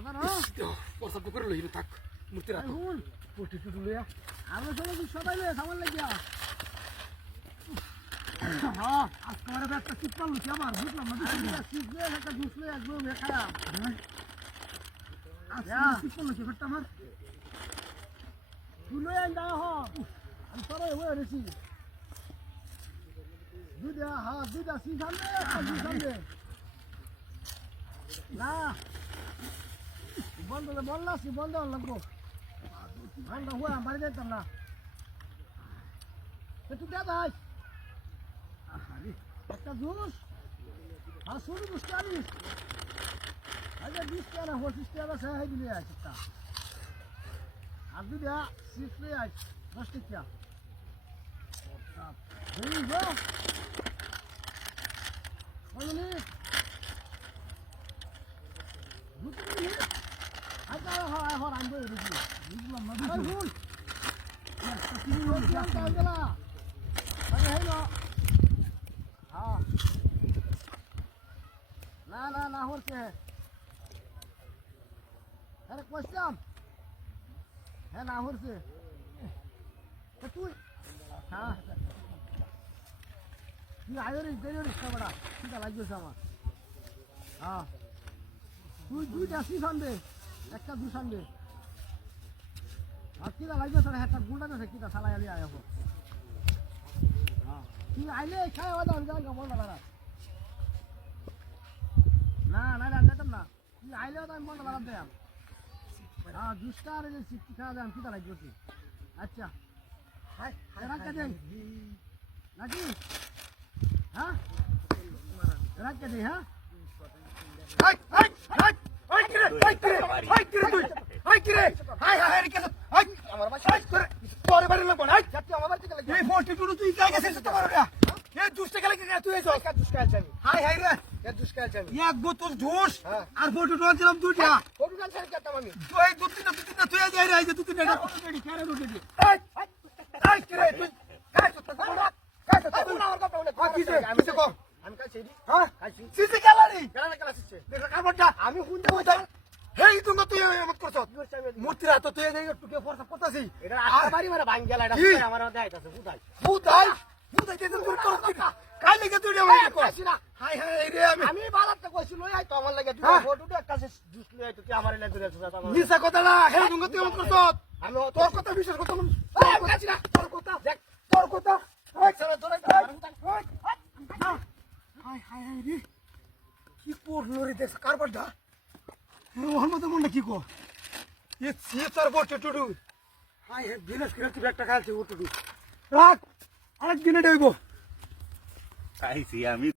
প্রসাদ করে লইব থাক মূর্তি রাখ। পটি টুটু লইয়া। আমরা সবাই সবাই লয়ে সামান লাগিয়া। হ্যাঁ আজকে আমার একটা চিপ পারল কি আমার বুঝলাম না চিপ লয়ে একটা জুস লয়ে একদম খায়া আজকে চিপ পারল কি ঘরটা আমার? তুই আই না হ। আমি সবাই হয়ে রেছি দুইটা হ্যাঁ দুইটা সি সামনে সামনে। না বন্ধ বললা সি বন্ধ লাগবো ঠান্ডা হয়ে বাড়ি যেতাম না। একটু দে ভাই। একটা জুস। আর শুধু বুঝতে পারিস আগে বিশ টাকা পঁচিশ টাকা সে হয়ে দিলে আছে একটা। আর দুটা সিক্স আস দশ টাকা এই গো কয় মিনিট দু তিন মিনিট আচ্ছা হয় হয় আমি বই বুঝলি বুঝলাম না হ্যাঁ না না হচ্ছে আরে কোশ্চেন হ্যাঁ না হচ্ছে তুই হ্যাঁ তুই আয়ো রে দেরি রে বড়া ঠিক লাগছে আমার হ্যাঁ তুই দুইটা সিস আনবে একটা দুশ আনবে আর কিনা লাগবে তোর? একটা গুন্ডা আছে কিনা সালাই আলি আয় হ্যাঁ। তুই আইলে খায় ওটা আমি জানগা বল না না না না না না। তুই আইলে ওটা আমি বলতে পারাম দেয়াম। হ্যাঁ জুসটা আর এই সিটটি খাওয়া দেয় কিনা লাগবে কি আচ্ছা। রাখতে দেই নাকি? হ্যাঁ? রাখতে দেই হ্যাঁ? হাই হাই হাই হাই কিরে হাই কিরে হাই কিরে তুই হাই কিরে হাই হাই হাই কেন হাই আমার বাসা হাই করে তোরে বাড়ি লাগবো হাই যাতে আমার বাড়িতে গেলে এই ফোর্টি টু তুই কাই গেছিস তো মারো না? এই দুষ্ট গেলে কি তুই এসো। একটা জুস খাইছি আমি? হাই হাই রে। এক জুস খাইছি আমি? এক বোতল জুস হ্যাঁ। আর ফোর্টি টু আনছিলাম দুইটা। ফটো গান সারি করতাম আমি। তুই দু তিনটা দু তিনটা তুই যাই রে এই যে দু তিনটা রেডি কেন রেডি হাই হাই কিরে তুই কাই তো তো কাই তো তোমরা আমার কথা বলে। কি যে? কিছু কম আমি কাছে এডি হ্যাঁ? খাইছি। সিসি কেন না কেন আসছে দেখ কাপড়টা। আমি হুন তুই হেই তুমি তুই এমন করছ কি করছি আমি এদিকে? মূর্তি রাত তুই এই টুকে ফরসা করতাছি এটা আমার বাড়ি মানে ভাঙ গেল এটা কি? আমার দেখাইতাছে বুঝাই বুদাই বুদাই যে তুই করছ কাই লাগি তুই এমন কর খাইছি না হাই হাই রে আমি আমি বালাতে কইছি লই আই তো আমার লাগে তুই হ্যাঁ। ফটো একটা জুস লই আই তো তুই আমার লাগে দূরে সুজা আমার মিছা কথা না হেই তুমি তুই এমন করছ আমি তোর কথা বিশ্বাস করতাম না। এই না তোর কথা দেখ তোর কথা হাই চলো তোরা হাই হাই হাই রে কি করল রে দেখ কারবারটা ওর মতো মনটা কি কো? এ সে তার বটে, টুডু। হাই হে দিনেশ করে তুই একটা খাইছে ও টুডু। রাখ আরেক দিনে খাইছি আমি।